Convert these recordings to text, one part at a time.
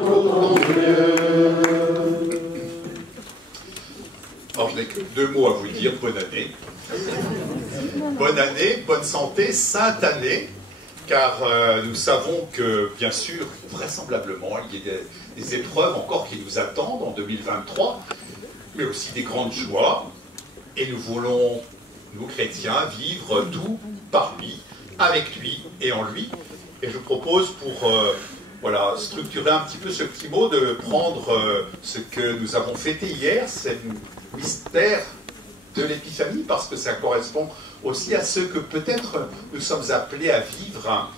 Alors, je n'ai que 2 mots à vous dire. Bonne année. Bonne année, bonne santé, sainte année, car nous savons que, bien sûr, vraisemblablement, il y a des épreuves encore qui nous attendent en 2023, mais aussi des grandes joies, et nous voulons, nous chrétiens, vivre tout par lui, avec lui et en lui. Et je vous propose, pour voilà, structurer un petit peu ce petit mot, de prendre ce que nous avons fêté hier, c'est le mystère de l'Épiphanie, parce que ça correspond aussi à ce que peut-être nous sommes appelés à vivre.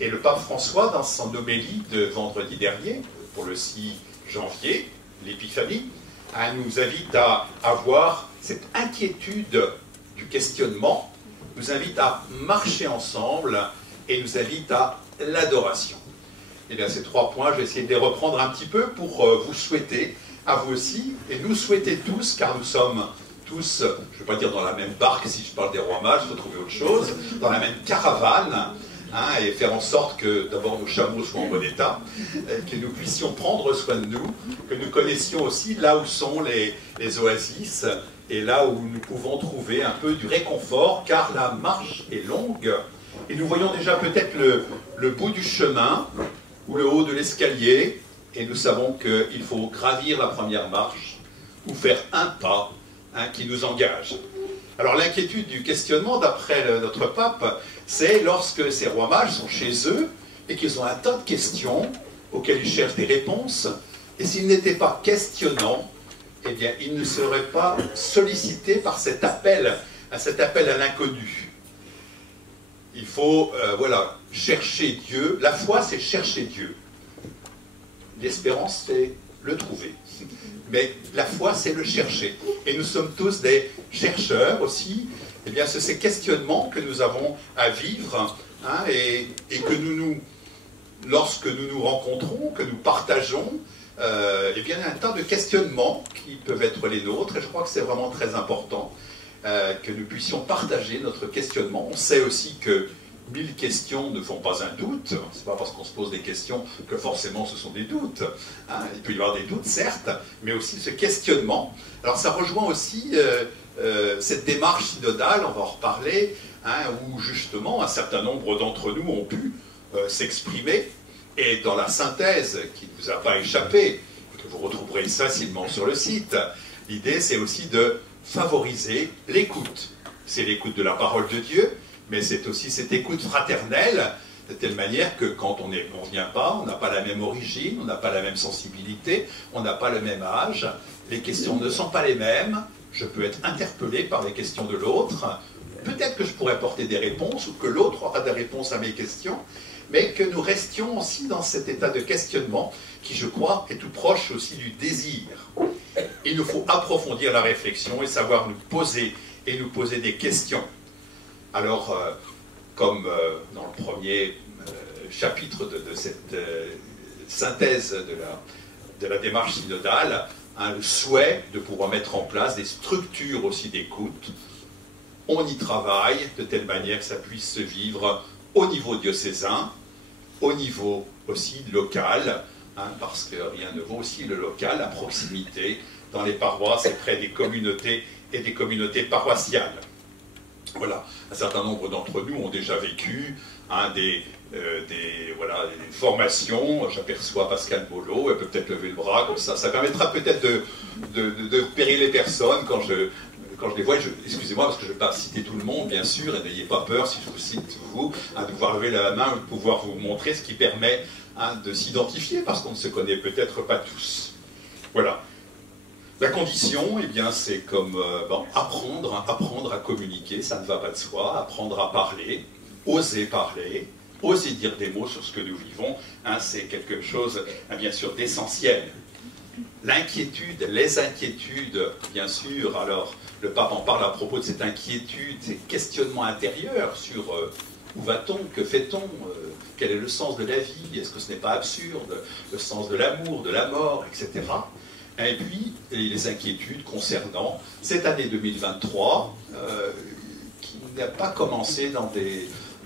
Et le pape François, dans son homélie de vendredi dernier, pour le 6 janvier, l'Épiphanie, nous invite à avoir cette inquiétude du questionnement, nous invite à marcher ensemble et nous invite à l'adoration. Et bien ces 3 points, je vais essayer de les reprendre un petit peu pour vous souhaiter, à vous aussi, et nous souhaiter tous, car nous sommes tous, je ne vais pas dire dans la même barque, si je parle des rois mages, il faut trouver autre chose, dans la même caravane, et faire en sorte que d'abord nos chameaux soient en bon état, que nous puissions prendre soin de nous, que nous connaissions aussi là où sont les oasis, et là où nous pouvons trouver un peu du réconfort, car la marche est longue, et nous voyons déjà peut-être le bout du chemin, ou le haut de l'escalier, et nous savons qu'il faut gravir la première marche, ou faire un pas, qui nous engage. Alors l'inquiétude du questionnement, d'après notre pape, c'est lorsque ces rois mages sont chez eux et qu'ils ont un tas de questions auxquelles ils cherchent des réponses, et s'ils n'étaient pas questionnants, eh bien ils ne seraient pas sollicités par cet appel à l'inconnu. Il faut voilà, chercher Dieu. La foi, c'est chercher Dieu. L'espérance, c'est le trouver. Mais la foi, c'est le chercher. Et nous sommes tous des chercheurs aussi. Eh bien, c'est ces questionnements que nous avons à vivre, et que lorsque nous nous rencontrons, que nous partageons, eh bien, il y a un tas de questionnements qui peuvent être les nôtres. Et je crois que c'est vraiment très important que nous puissions partager notre questionnement. On sait aussi que 1000 questions ne font pas un doute. C'est pas parce qu'on se pose des questions que forcément ce sont des doutes. Il peut y avoir des doutes, certes, mais aussi ce questionnement. Alors ça rejoint aussi cette démarche synodale, on va en reparler, où justement un certain nombre d'entre nous ont pu s'exprimer. Et dans la synthèse qui ne vous a pas échappé, que vous retrouverez facilement sur le site, l'idée c'est aussi de favoriser l'écoute. C'est l'écoute de la parole de Dieu, mais c'est aussi cette écoute fraternelle, de telle manière que quand on ne vient pas, on n'a pas la même origine, on n'a pas la même sensibilité, on n'a pas le même âge, les questions ne sont pas les mêmes, je peux être interpellé par les questions de l'autre, peut-être que je pourrais apporter des réponses, ou que l'autre aura des réponses à mes questions, mais que nous restions aussi dans cet état de questionnement, qui je crois est tout proche aussi du désir. Il nous faut approfondir la réflexion et savoir nous poser des questions. Alors, comme dans le premier chapitre de cette synthèse de la démarche synodale, le souhait de pouvoir mettre en place des structures aussi d'écoute, on y travaille de telle manière que ça puisse se vivre au niveau diocésain, au niveau aussi local, parce que rien ne vaut aussi le local, à proximité, dans les paroisses et près des communautés et des communautés paroissiales. Voilà, un certain nombre d'entre nous ont déjà vécu des formations. J'aperçois Pascal Bolo, elle peut peut-être lever le bras comme ça. Ça permettra peut-être de repérer les personnes quand je les vois. Excusez-moi parce que je ne vais pas citer tout le monde, bien sûr, et n'ayez pas peur si je vous cite vous, de pouvoir lever la main ou de pouvoir vous montrer, ce qui permet de s'identifier, parce qu'on ne se connaît peut-être pas tous. Voilà. La condition, eh bien, c'est comme apprendre à communiquer, ça ne va pas de soi, apprendre à parler, oser dire des mots sur ce que nous vivons, c'est quelque chose, bien sûr, d'essentiel. L'inquiétude, les inquiétudes, bien sûr, alors le pape en parle à propos de cette inquiétude, ces questionnements intérieurs sur où va-t-on, que fait-on, quel est le sens de la vie, est-ce que ce n'est pas absurde, le sens de l'amour, de la mort, etc. Et puis, les inquiétudes concernant cette année 2023, qui n'a pas commencé dans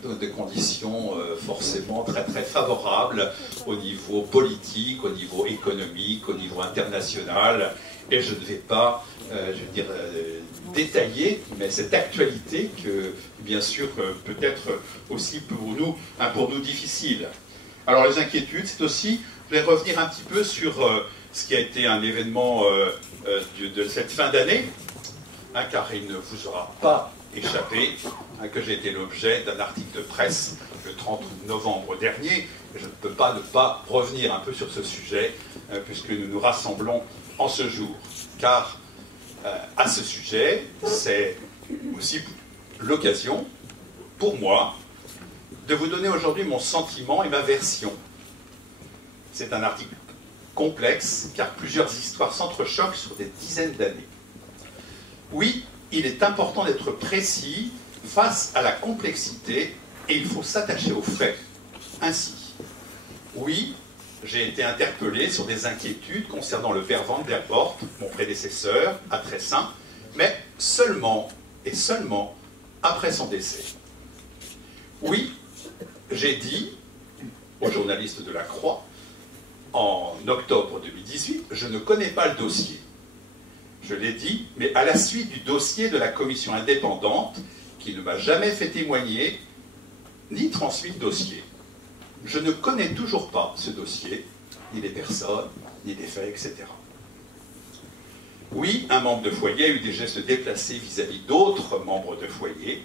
des conditions forcément très très favorables au niveau politique, au niveau économique, au niveau international. Et je ne vais pas, détailler, mais cette actualité que, bien sûr, peut être aussi pour nous difficile. Alors les inquiétudes, c'est aussi, je vais revenir un petit peu sur ce qui a été un événement de cette fin d'année, hein, car il ne vous aura pas échappé que j'ai été l'objet d'un article de presse le 30 novembre dernier. Je ne peux pas ne pas revenir un peu sur ce sujet, puisque nous nous rassemblons en ce jour. Car à ce sujet, c'est aussi l'occasion, pour moi, de vous donner aujourd'hui mon sentiment et ma version. C'est un article complexe, car plusieurs histoires s'entrechoquent sur des dizaines d'années. Oui, il est important d'être précis face à la complexité et il faut s'attacher aux faits. Ainsi, oui, j'ai été interpellé sur des inquiétudes concernant le père Van der Poort, mon prédécesseur, à Tressin, mais seulement et seulement après son décès. Oui, j'ai dit aux journalistes de la Croix, en octobre 2018, je ne connais pas le dossier. Je l'ai dit, mais à la suite du dossier de la commission indépendante qui ne m'a jamais fait témoigner ni transmis le dossier. Je ne connais toujours pas ce dossier, ni les personnes, ni les faits, etc. Oui, un membre de foyer a eu des gestes déplacés vis-à-vis d'autres membres de foyer.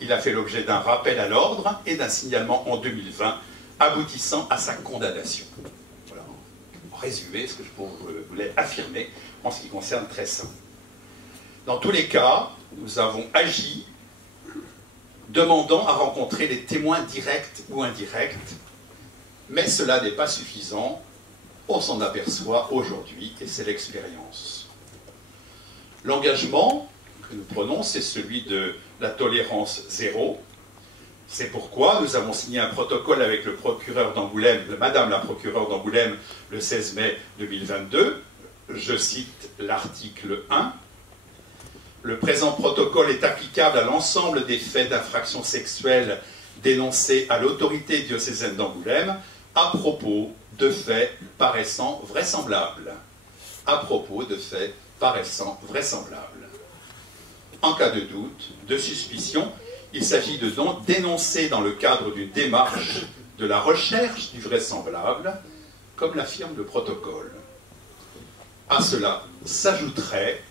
Il a fait l'objet d'un rappel à l'ordre et d'un signalement en 2020, aboutissant à sa condamnation. Voilà, en résumé, ce que je voulais affirmer en ce qui concerne Tressin. Dans tous les cas, nous avons agi demandant à rencontrer les témoins directs ou indirects, mais cela n'est pas suffisant, on s'en aperçoit aujourd'hui, et c'est l'expérience. L'engagement que nous prenons, c'est celui de la tolérance zéro. C'est pourquoi nous avons signé un protocole avec le procureur d'Angoulême, Madame la procureure d'Angoulême, le 16 mai 2022. Je cite l'article 1. Le présent protocole est applicable à l'ensemble des faits d'infraction sexuelle dénoncés à l'autorité diocésaine d'Angoulême à propos de faits paraissant vraisemblables. À propos de faits paraissant vraisemblables. En cas de doute, de suspicion, il s'agit de dénoncer dans le cadre d'une démarche de la recherche du vraisemblable, comme l'affirme le protocole. À cela s'ajouterait,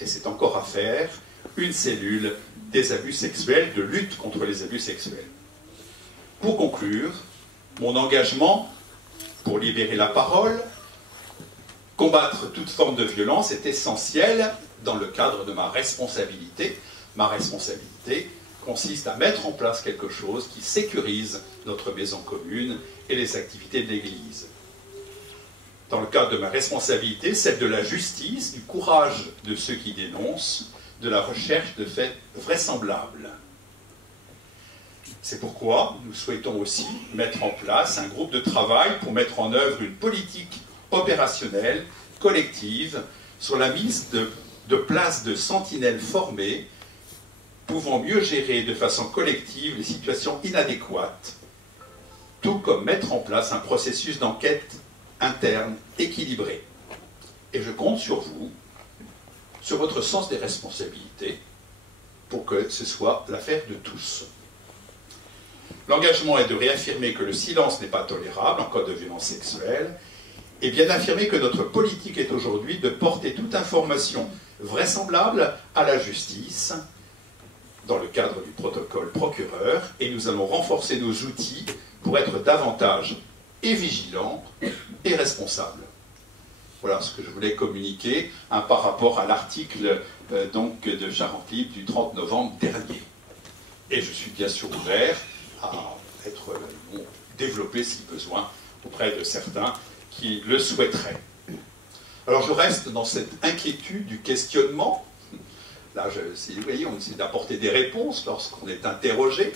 et c'est encore à faire, une cellule des abus sexuels, de lutte contre les abus sexuels. Pour conclure, mon engagement pour libérer la parole, combattre toute forme de violence est essentiel dans le cadre de ma responsabilité. Ma responsabilité consiste à mettre en place quelque chose qui sécurise notre maison commune et les activités de l'Église. Dans le cadre de ma responsabilité, celle de la justice, du courage de ceux qui dénoncent, de la recherche de faits vraisemblables. C'est pourquoi nous souhaitons aussi mettre en place un groupe de travail pour mettre en œuvre une politique opérationnelle, collective, sur la mise de places de sentinelles formées, pouvant mieux gérer de façon collective les situations inadéquates, tout comme mettre en place un processus d'enquête interne équilibré. Et je compte sur vous, sur votre sens des responsabilités, pour que ce soit l'affaire de tous. L'engagement est de réaffirmer que le silence n'est pas tolérable en cas de violence sexuelle, et bien affirmer que notre politique est aujourd'hui de porter toute information vraisemblable à la justice, dans le cadre du protocole procureur, et nous allons renforcer nos outils pour être davantage et vigilants et responsables. Voilà ce que je voulais communiquer par rapport à l'article de Charente-Libre du 30 novembre dernier. Et je suis bien sûr ouvert à être développé si besoin auprès de certains qui le souhaiteraient. Alors je reste dans cette inquiétude du questionnement. Là, vous voyez, on essaie d'apporter des réponses lorsqu'on est interrogé.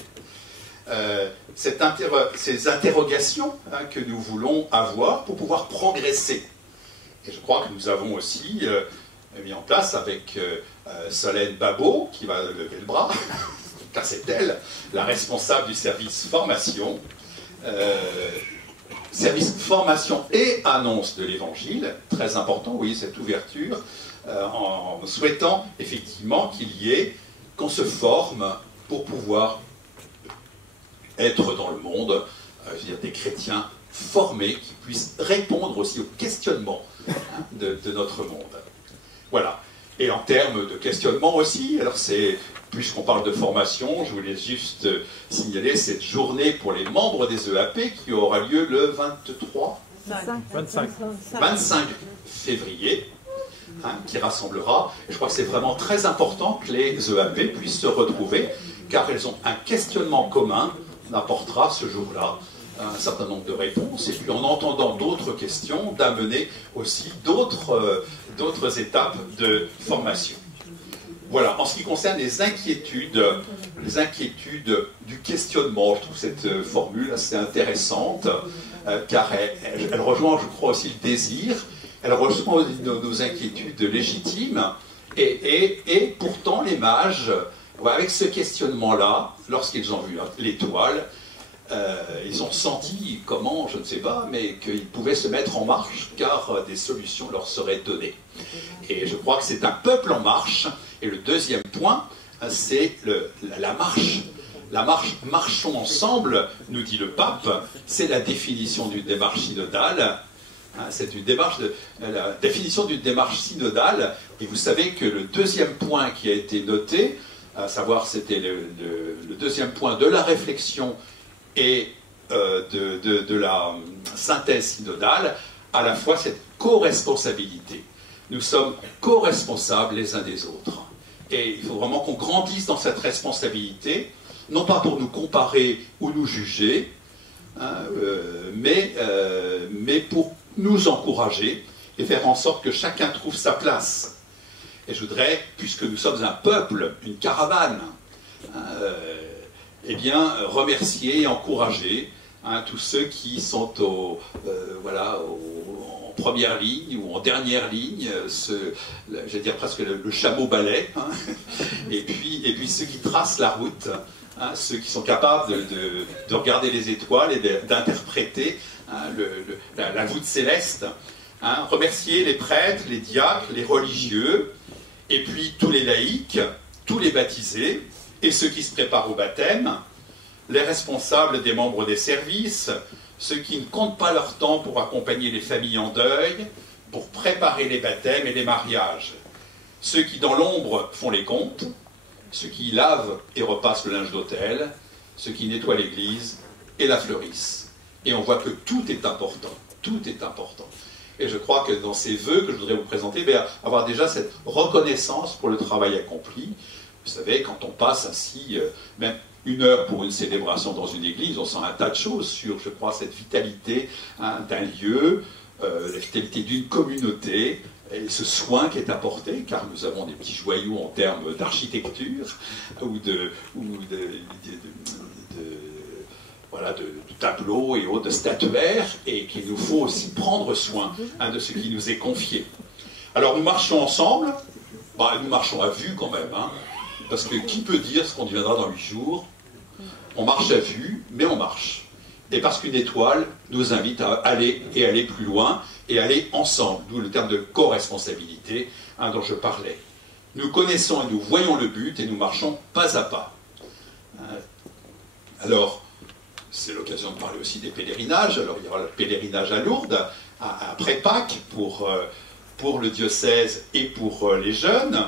Ces interrogations que nous voulons avoir pour pouvoir progresser. Et je crois que nous avons aussi mis en place avec Solène Babot, qui va lever le bras, car c'est elle la responsable du service formation. Service formation et annonce de l'Évangile, très important, vous voyez cette ouverture, en souhaitant effectivement qu'on se forme pour pouvoir être dans le monde, je veux dire, des chrétiens formés qui puissent répondre aussi aux questionnements de notre monde. Voilà. Et en termes de questionnement aussi, alors puisqu'on parle de formation, je voulais juste signaler cette journée pour les membres des EAP qui aura lieu le 25 février, qui rassemblera. Et je crois que c'est vraiment très important que les EAP puissent se retrouver, car elles ont un questionnement commun. On apportera ce jour-là un certain nombre de réponses, et puis en entendant d'autres questions, d'amener aussi d'autres étapes de formation. Voilà, en ce qui concerne les inquiétudes du questionnement, je trouve cette formule assez intéressante, car elle rejoint, je crois, aussi le désir, elle rejoint aussi nos inquiétudes légitimes, et pourtant les mages, avec ce questionnement-là, lorsqu'ils ont vu l'étoile, ils ont senti comment, je ne sais pas, mais qu'ils pouvaient se mettre en marche, car des solutions leur seraient données. Et je crois que c'est un peuple en marche. Et le deuxième point, c'est la marche. La marche, marchons ensemble, nous dit le pape, c'est la définition d'une démarche synodale. C'est la définition d'une démarche synodale. Et vous savez que le deuxième point qui a été noté, à savoir c'était le deuxième point de la réflexion et de la synthèse synodale, à la fois cette co-responsabilité. Nous sommes co-responsables les uns des autres. Et il faut vraiment qu'on grandisse dans cette responsabilité, non pas pour nous comparer ou nous juger, mais pour nous encourager et faire en sorte que chacun trouve sa place. Et je voudrais, puisque nous sommes un peuple, une caravane, eh bien, remercier et encourager tous ceux qui sont en première ligne ou en dernière ligne, j'allais dire presque le chameau balai, et puis ceux qui tracent la route, ceux qui sont capables de regarder les étoiles et d'interpréter la voûte céleste. Remercier les prêtres, les diacres, les religieux, et puis tous les laïcs, tous les baptisés, et ceux qui se préparent au baptême, les responsables des membres des services, ceux qui ne comptent pas leur temps pour accompagner les familles en deuil, pour préparer les baptêmes et les mariages, ceux qui dans l'ombre font les comptes, ceux qui lavent et repassent le linge d'autel, ceux qui nettoient l'église et la fleurissent. Et on voit que tout est important, tout est important. Et je crois que dans ces vœux que je voudrais vous présenter, avoir déjà cette reconnaissance pour le travail accompli. Vous savez, quand on passe ainsi, même une heure pour une célébration dans une église, on sent un tas de choses sur, je crois, cette vitalité d'un lieu, la vitalité d'une communauté, et ce soin qui est apporté, car nous avons des petits joyaux en termes d'architecture ou de tableaux et autres, de statuaires, et qu'il nous faut aussi prendre soin de ce qui nous est confié. Alors nous marchons ensemble, nous marchons à vue quand même, parce que qui peut dire ce qu'on deviendra dans 8 jours? On marche à vue, mais on marche. Et parce qu'une étoile nous invite à aller plus loin, et aller ensemble, d'où le terme de co-responsabilité dont je parlais. Nous connaissons et nous voyons le but, et nous marchons pas à pas. Alors, c'est l'occasion de parler aussi des pèlerinages. Alors, il y aura le pèlerinage à Lourdes, après Pâques, pour le diocèse et pour les jeunes.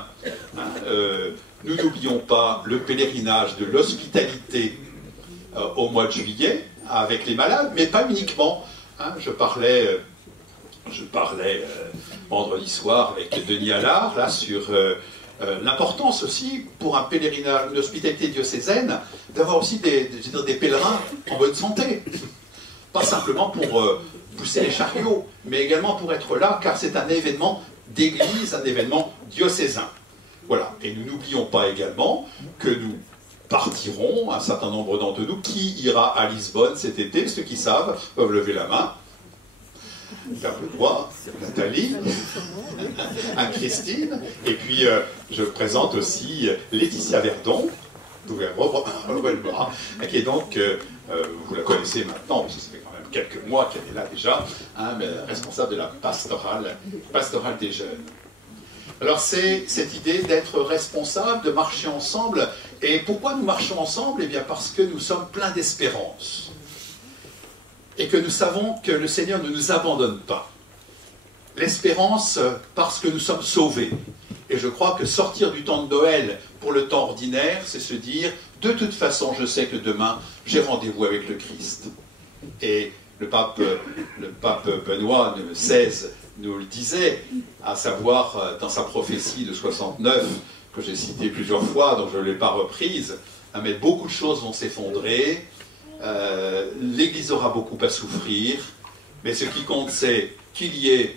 Nous n'oublions pas le pèlerinage de l'hospitalité au mois de juillet, avec les malades, mais pas uniquement. Je parlais vendredi soir avec Denis Allard, là, sur l'importance aussi, pour un pèlerinage, une hospitalité diocésaine, d'avoir aussi des pèlerins en bonne santé. Pas simplement pour pousser les chariots, mais également pour être là, car c'est un événement d'église, un événement diocésain. Voilà. Et nous n'oublions pas également que nous partirons, un certain nombre d'entre nous, qui ira à Lisbonne cet été, ceux qui savent peuvent lever la main. Moi, Nathalie, Anne-Christine, et puis je présente aussi Laetitia Verdon, pouvez relever le bras, qui est donc, vous la connaissez maintenant, parce que ça fait quand même quelques mois qu'elle est là déjà, hein, mais responsable de la pastorale des jeunes. Alors c'est cette idée d'être responsable, de marcher ensemble. Et pourquoi nous marchons ensemble? Eh bien parce que nous sommes pleins d'espérance. Et que nous savons que le Seigneur ne nous abandonne pas. L'espérance parce que nous sommes sauvés. Et je crois que sortir du temps de Noël pour le temps ordinaire, c'est se dire, de toute façon, je sais que demain, j'ai rendez-vous avec le Christ. Et le pape Benoît XVI nous le disait, à savoir dans sa prophétie de 69, que j'ai citée plusieurs fois, donc je ne l'ai pas reprise, mais beaucoup de choses vont s'effondrer, l'Église aura beaucoup à souffrir, mais ce qui compte, c'est qu'il y ait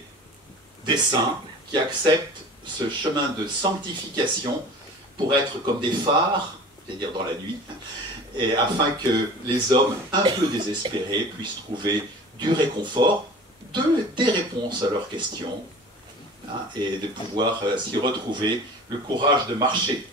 des saints qui acceptent ce chemin de sanctification pour être comme des phares, c'est-à-dire dans la nuit, et afin que les hommes un peu désespérés puissent trouver du réconfort, des réponses à leurs questions, hein, et de pouvoir s'y retrouver le courage de marcher.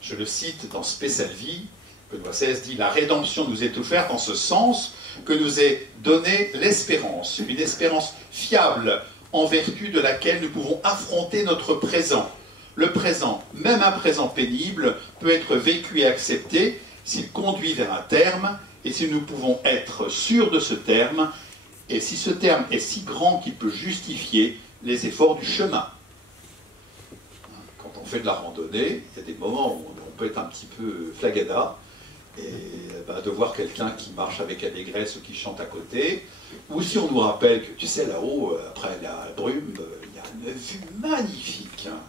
Je le cite dans Spécial Vie, Benoît XVI dit « La rédemption nous est offerte en ce sens que nous est donnée l'espérance, une espérance fiable en vertu de laquelle nous pouvons affronter notre présent. Le présent, même un présent pénible, peut être vécu et accepté s'il conduit vers un terme, et si nous pouvons être sûrs de ce terme, et si ce terme est si grand qu'il peut justifier les efforts du chemin. » Quand on fait de la randonnée, il y a des moments où on peut être un petit peu flagada, et de voir quelqu'un qui marche avec allégresse ou qui chante à côté, ou si on nous rappelle que, tu sais, là-haut, après la brume, il y a une vue magnifique, hein.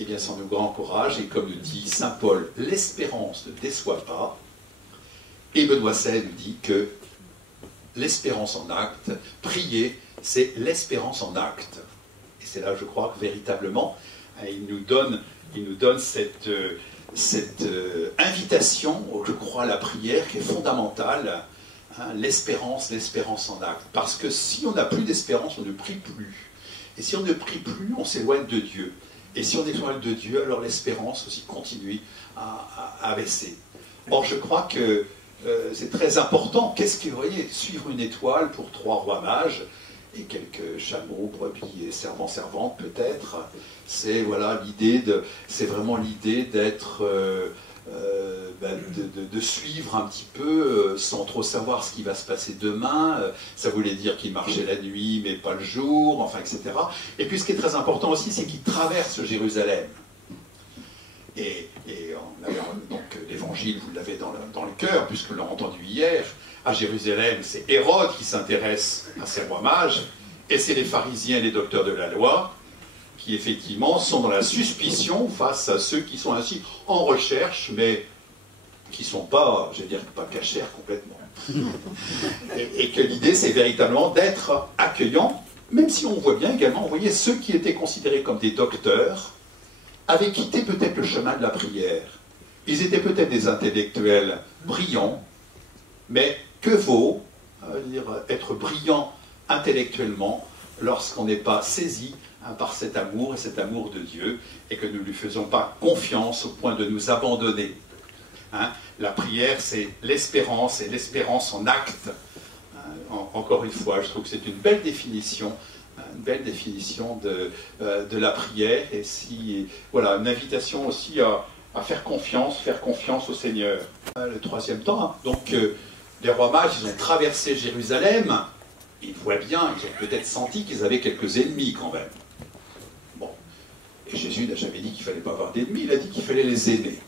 Eh bien, ça nous encourage, et comme le dit saint Paul, l'espérance ne déçoit pas, et Benoît XVI nous dit que l'espérance en acte, prier, c'est l'espérance en acte. Et c'est là, je crois, que véritablement, il nous donne cette invitation, je crois, à la prière qui est fondamentale, hein, l'espérance en acte. Parce que si on n'a plus d'espérance, on ne prie plus. Et si on ne prie plus, on s'éloigne de Dieu. Et si on s'éloigne de Dieu, alors l'espérance aussi continue à baisser. Or, je crois que c'est très important. Qu'est-ce que vous voyez, suivre une étoile pour 3 rois mages et quelques chameaux, brebis et servantes peut-être, c'est voilà c'est vraiment l'idée d'être de suivre un petit peu sans trop savoir ce qui va se passer demain. Ça voulait dire qu'il marchait la nuit mais pas le jour, enfin etc. Et puis ce qui est très important aussi, c'est qu'il traverse Jérusalem. Et donc l'évangile, vous l'avez dans le cœur, puisque l'on l'a entendu hier, à Jérusalem, c'est Hérode qui s'intéresse à ces rois mages, et c'est les pharisiens et les docteurs de la loi qui effectivement sont dans la suspicion face à ceux qui sont ainsi en recherche, mais qui ne sont pas, je vais dire, pas cachers complètement. et que l'idée, c'est véritablement d'être accueillant, même si on voit bien également, vous voyez, ceux qui étaient considérés comme des docteurs avaient quitté peut-être le chemin de la prière. Ils étaient peut-être des intellectuels brillants, mais que vaut être brillant intellectuellement lorsqu'on n'est pas saisi par cet amour et cet amour de Dieu, et que nous ne lui faisons pas confiance au point de nous abandonner. Hein, la prière, c'est l'espérance, et l'espérance en acte. Encore une fois, je trouve que c'est une belle définition de la prière, et voilà, une invitation aussi à faire confiance au Seigneur. Le 3e temps, hein, donc les rois mages, ils ont traversé Jérusalem, ils voient bien, ils ont peut-être senti qu'ils avaient quelques ennemis quand même. Bon, et Jésus n'a jamais dit qu'il ne fallait pas avoir d'ennemis, il a dit qu'il fallait les aimer.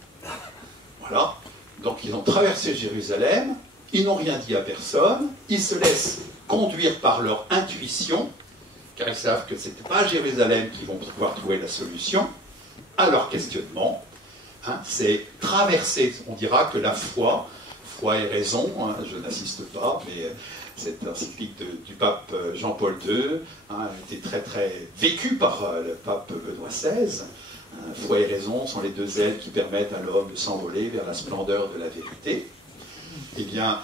Voilà, donc ils ont traversé Jérusalem, ils n'ont rien dit à personne, ils se laissent conduire par leur intuition, car ils savent que ce n'est pas à Jérusalem qu'ils vont pouvoir trouver la solution à leur questionnement. Hein, c'est traverser, on dira que la foi et raison, hein, je n'assiste pas, mais cette encyclique du pape Jean-Paul II a été très très vécue par le pape Benoît XVI. Foi et raison sont les 2 ailes qui permettent à l'homme de s'envoler vers la splendeur de la vérité. Eh bien,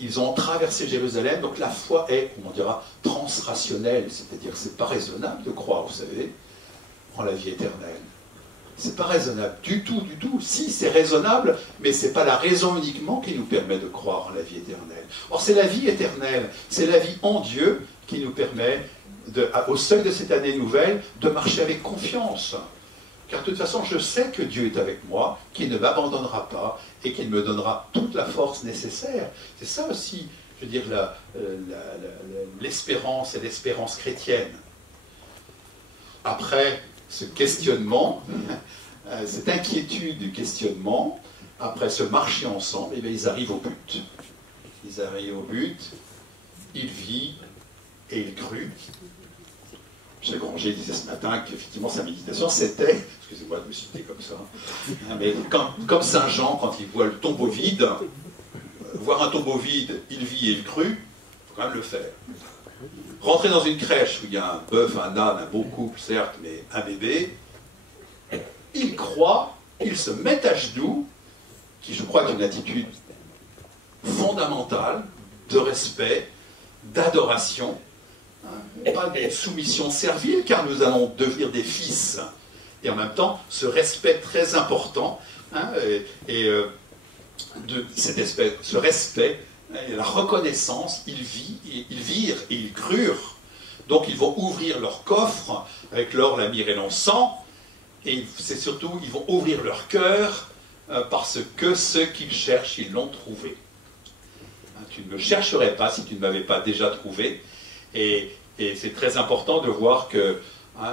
ils ont traversé Jérusalem, donc la foi est, on dira, transrationnelle, c'est-à-dire que ce n'est pas raisonnable de croire, vous savez, en la vie éternelle. c'est pas raisonnable du tout, du tout. Si, c'est raisonnable, mais c'est pas la raison uniquement qui nous permet de croire en la vie éternelle. Or, c'est la vie éternelle, c'est la vie en Dieu qui nous permet, au seuil de cette année nouvelle, de marcher avec confiance. Car de toute façon, je sais que Dieu est avec moi, qu'il ne m'abandonnera pas et qu'il me donnera toute la force nécessaire. C'est ça aussi, je veux dire, l'espérance et l'espérance chrétienne. Après ce questionnement, cette inquiétude du questionnement, après ce marcher ensemble, eh bien, ils arrivent au but. Ils arrivent au but, il vit et il crut. Michel Granger disait ce matin qu'effectivement sa méditation c'était, excusez-moi de me citer comme ça, mais comme Saint Jean quand il voit le tombeau vide, voir un tombeau vide, il vit et il crut, il faut quand même le faire. Rentrer dans une crèche où il y a un bœuf, un âne, un beau couple certes, mais un bébé, il croit, il se met à genoux, qui je crois est une attitude fondamentale de respect, d'adoration, pas de soumission servile, car nous allons devenir des fils. Et en même temps, ce respect très important, ce respect et la reconnaissance, ils virent et ils crurent. Donc ils vont ouvrir leur coffre avec l'or, la myrrhe et l'encens, et c'est surtout, ils vont ouvrir leur cœur parce que ce qu'ils cherchent, ils l'ont trouvé. Tu ne me chercherais pas si tu ne m'avais pas déjà trouvé. Et c'est très important de voir que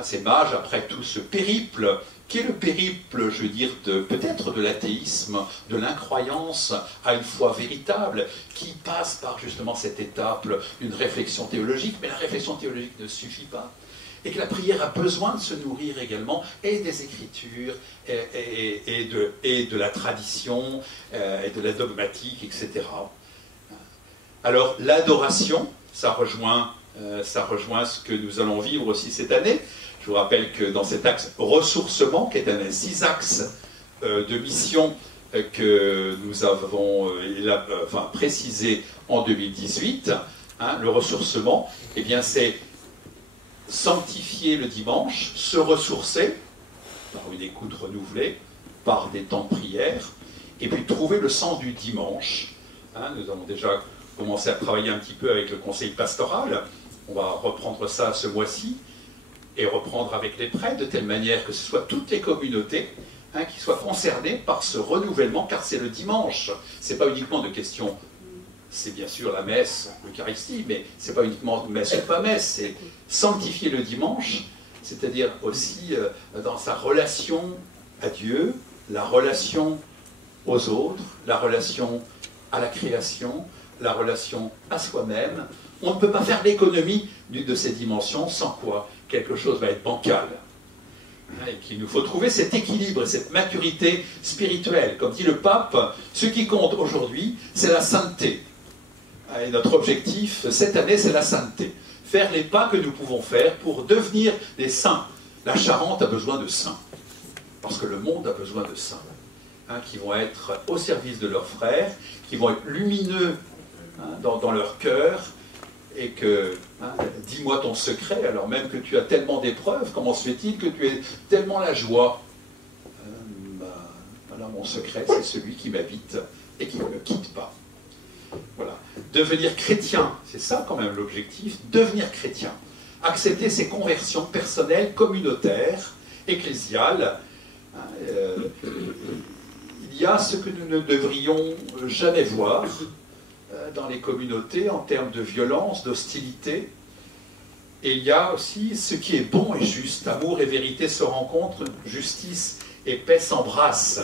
ces mages, après tout ce périple, qui est le périple, je veux dire, peut-être de l'athéisme, de l'incroyance à une foi véritable, qui passe par justement cette étape d'une réflexion théologique, mais la réflexion théologique ne suffit pas. Et que la prière a besoin de se nourrir également, et des Écritures, et de la tradition, et de la dogmatique, etc. Alors, l'adoration, ça rejoint ce que nous allons vivre aussi cette année. Je vous rappelle que dans cet axe ressourcement, qui est un des 6 axes de mission que nous avons précisé en 2018, le ressourcement, eh bien c'est sanctifier le dimanche, se ressourcer par une écoute renouvelée, par des temps de prière, et puis trouver le sens du dimanche. Nous avons déjà commencé à travailler un petit peu avec le conseil pastoral. On va reprendre ça ce mois-ci et reprendre avec les prêtres de telle manière que ce soit toutes les communautés qui soient concernées par ce renouvellement, car c'est le dimanche. Ce n'est pas uniquement de questions, c'est bien sûr la messe, l'Eucharistie, mais ce n'est pas uniquement messe ou pas messe, c'est sanctifier le dimanche, c'est-à-dire aussi dans sa relation à Dieu, la relation aux autres, la relation à la création, la relation à soi-même. On ne peut pas faire l'économie de ces dimensions, sans quoi quelque chose va être bancal. Et qu'il nous faut trouver cet équilibre, cette maturité spirituelle. Comme dit le pape, ce qui compte aujourd'hui, c'est la sainteté. Et notre objectif cette année, c'est la sainteté. Faire les pas que nous pouvons faire pour devenir des saints. La Charente a besoin de saints, parce que le monde a besoin de saints, qui vont être au service de leurs frères, qui vont être lumineux dans leur cœur, et que, dis-moi ton secret, alors même que tu as tellement d'épreuves, comment se fait-il que tu aies tellement la joie? Voilà, mon secret, c'est celui qui m'habite et qui ne me quitte pas. Voilà. Devenir chrétien, c'est ça quand même l'objectif, devenir chrétien. Accepter ses conversions personnelles, communautaires, ecclésiales. Il y a ce que nous ne devrions jamais voir dans les communautés en termes de violence, d'hostilité. Et il y a aussi ce qui est bon et juste. Amour et vérité se rencontrent, justice et paix s'embrassent.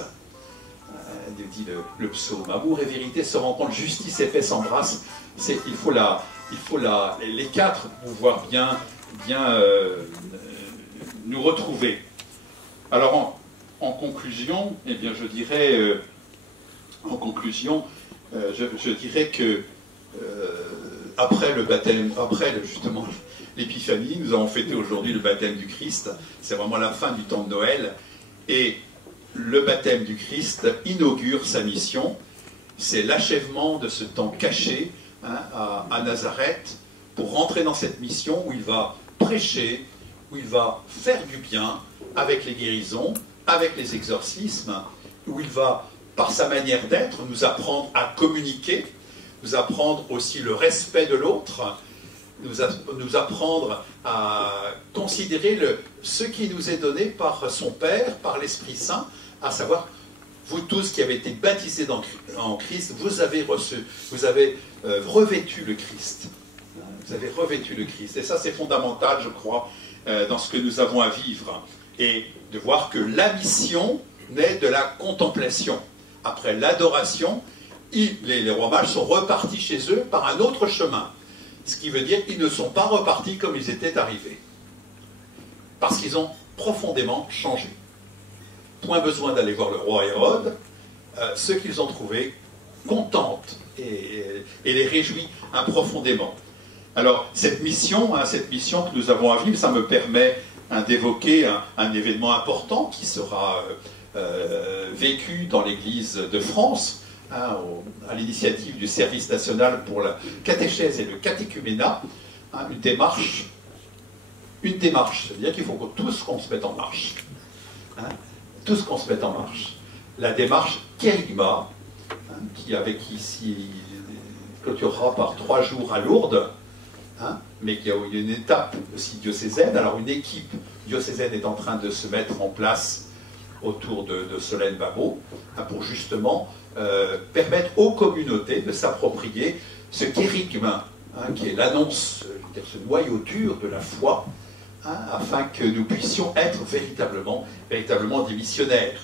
Dit le psaume. Amour et vérité se rencontrent, justice et paix s'embrassent. Il faut les 4 pour pouvoir bien nous retrouver. Alors en conclusion, eh bien je dirais je dirais que après le baptême, justement l'épiphanie, nous avons fêté aujourd'hui le baptême du Christ. C'est vraiment la fin du temps de Noël. Et le baptême du Christ inaugure sa mission. C'est l'achèvement de ce temps caché à Nazareth pour rentrer dans cette mission où il va prêcher, où il va faire du bien avec les guérisons, avec les exorcismes, où il va, par sa manière d'être, nous apprendre à communiquer, nous apprendre aussi le respect de l'autre, nous apprendre à considérer ce qui nous est donné par son Père, par l'Esprit Saint, à savoir, vous tous qui avez été baptisés en Christ, vous avez revêtu le Christ. Vous avez revêtu le Christ. Et ça, c'est fondamental, je crois, dans ce que nous avons à vivre. Et de voir que la mission naît de la contemplation. Après l'adoration, les rois mages sont repartis chez eux par un autre chemin. Ce qui veut dire qu'ils ne sont pas repartis comme ils étaient arrivés. Parce qu'ils ont profondément changé. Point besoin d'aller voir le roi Hérode. Ce qu'ils ont trouvé contente et les réjouit profondément. Alors, cette mission que nous avons à vivre, ça me permet d'évoquer un événement important qui sera vécu dans l'Église de France, à l'initiative du Service national pour la catéchèse et le catéchuménat, une démarche, c'est-à-dire qu'il faut tous qu'on se mette en marche. Tous qu'on se mette en marche. La démarche Kérigma, qui s'y clôturera par 3 jours à Lourdes, mais qui a eu une étape aussi diocésaine. Alors une équipe diocésaine est en train de se mettre en place autour de Solène Babot, pour justement permettre aux communautés de s'approprier ce kérigme, qui est l'annonce, ce noyau dur de la foi, afin que nous puissions être véritablement des missionnaires.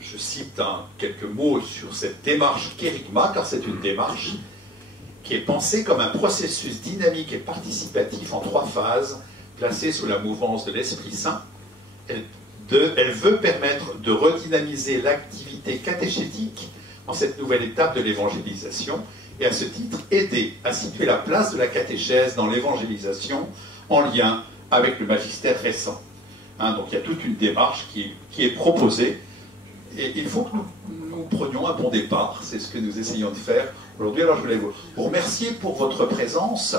Je cite quelques mots sur cette démarche kérigma, car c'est une démarche qui est pensée comme un processus dynamique et participatif en 3 phases, placé sous la mouvance de l'Esprit Saint. Elle veut permettre de redynamiser l'activité catéchétique en cette nouvelle étape de l'évangélisation, et à ce titre, aider à situer la place de la catéchèse dans l'évangélisation en lien avec le magistère récent. Donc il y a toute une démarche qui est proposée, et il faut que nous prenions un bon départ. C'est ce que nous essayons de faire aujourd'hui. Alors je voulais vous remercier pour votre présence,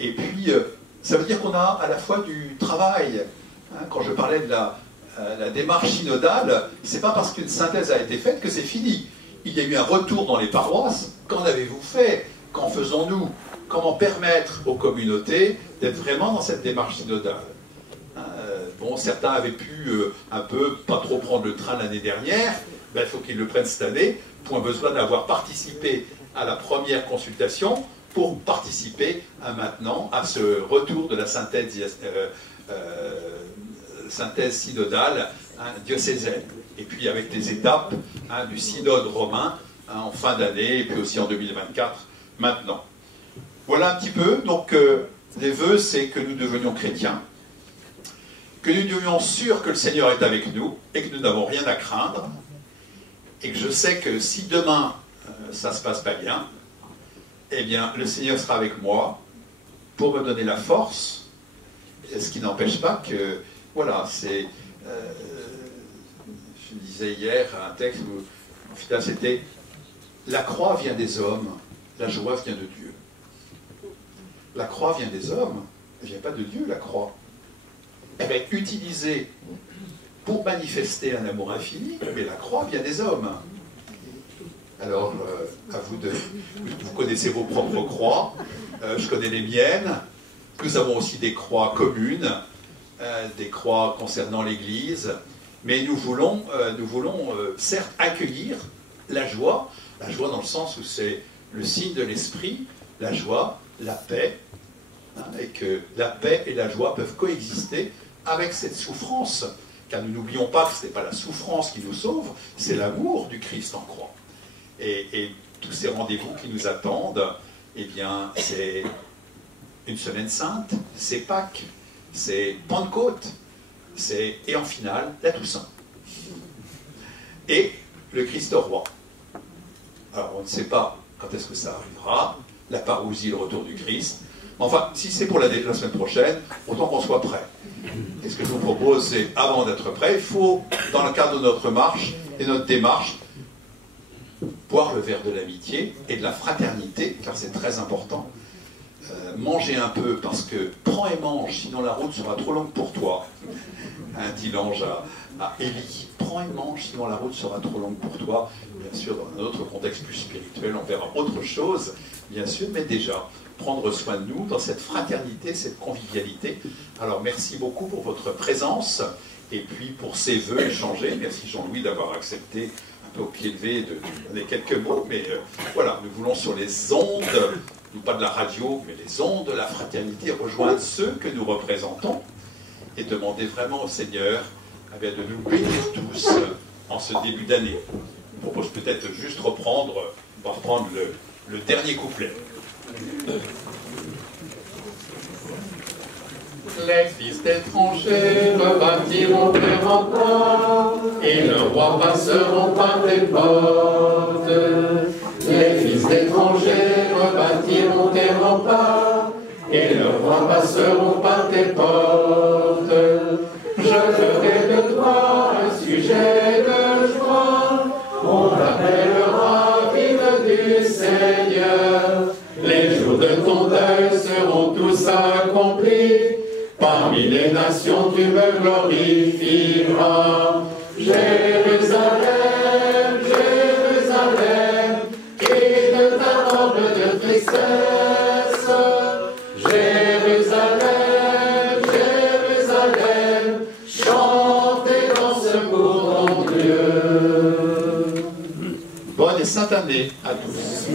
et puis ça veut dire qu'on a à la fois du travail. Quand je parlais de la démarche synodale, c'est pas parce qu'une synthèse a été faite que c'est fini. Il y a eu un retour dans les paroisses. Qu'en avez-vous fait? Qu'en faisons-nous? Comment permettre aux communautés d'être vraiment dans cette démarche synodale? Bon, certains avaient pu pas trop prendre le train l'année dernière. Il faut qu'ils le prennent cette année. Point besoin d'avoir participé à la première consultation pour participer maintenant à ce retour de la synthèse synodale diocésaine. Et puis avec les étapes du synode romain en fin d'année, et puis aussi en 2024 maintenant. Voilà un petit peu. Donc les vœux, c'est que nous devenions chrétiens, que nous devenions sûrs que le Seigneur est avec nous et que nous n'avons rien à craindre, et que je sais que si demain ça ne se passe pas bien, eh bien le Seigneur sera avec moi pour me donner la force, ce qui n'empêche pas que, voilà, c'est... je disais hier un texte où, en fait, c'était « La croix vient des hommes, la joie vient de Dieu ». La croix vient des hommes, elle ne vient pas de Dieu, la croix. Elle va être utilisée pour manifester un amour infini, mais la croix vient des hommes. Alors, à vous de... Vous connaissez vos propres croix, je connais les miennes. Nous avons aussi des croix communes, des croix concernant l'Église, mais nous voulons certes accueillir la joie dans le sens où c'est le signe de l'esprit, la joie, la paix, et que la paix et la joie peuvent coexister avec cette souffrance, car nous n'oublions pas que ce n'est pas la souffrance qui nous sauve, c'est l'amour du Christ en croix. Et tous ces rendez-vous qui nous attendent, eh bien, c'est une semaine sainte, c'est Pâques, c'est Pentecôte, et en finale, la Toussaint. Et le Christ roi. Alors, on ne sait pas quand est-ce que ça arrivera, la parousie, le retour du Christ. Enfin, si c'est pour la semaine prochaine, autant qu'on soit prêt. Et ce que je vous propose, c'est, avant d'être prêt, il faut, dans le cadre de notre marche et notre démarche, boire le verre de l'amitié et de la fraternité, car c'est très important. mangez un peu, parce que prends et mange, sinon la route sera trop longue pour toi. Dit l'ange à Élie. Prends et mange, sinon la route sera trop longue pour toi. Bien sûr, dans un autre contexte plus spirituel, on verra autre chose, bien sûr, mais déjà, prendre soin de nous dans cette fraternité, cette convivialité. Alors, merci beaucoup pour votre présence, et puis pour ces vœux échangés. Merci Jean-Louis d'avoir accepté un peu au pied levé de donner quelques mots, mais voilà, nous voulons sur les ondes, non pas de la radio, mais les ondes de la fraternité, rejoindre ceux que nous représentons, et demander vraiment au Seigneur de nous bénir tous en ce début d'année. Je propose peut-être juste reprendre le dernier couplet. Les fils d'étrangers rebâtiront tes remparts, et le roi passeront par tes portes. Les fils d'étrangers rebâtiront tes remparts, et le roi passeront par tes portes. Je ferai de toi un sujet de joie, on t'appellera ville du Seigneur. Les jours de ton deuil seront tous accomplis, parmi les nations tu me glorifieras. Jérusalem, Jérusalem, quitte ta robe de tristesse. Jérusalem, Jérusalem, chante et danse pour ton Dieu. Bonne et sainte année à tous.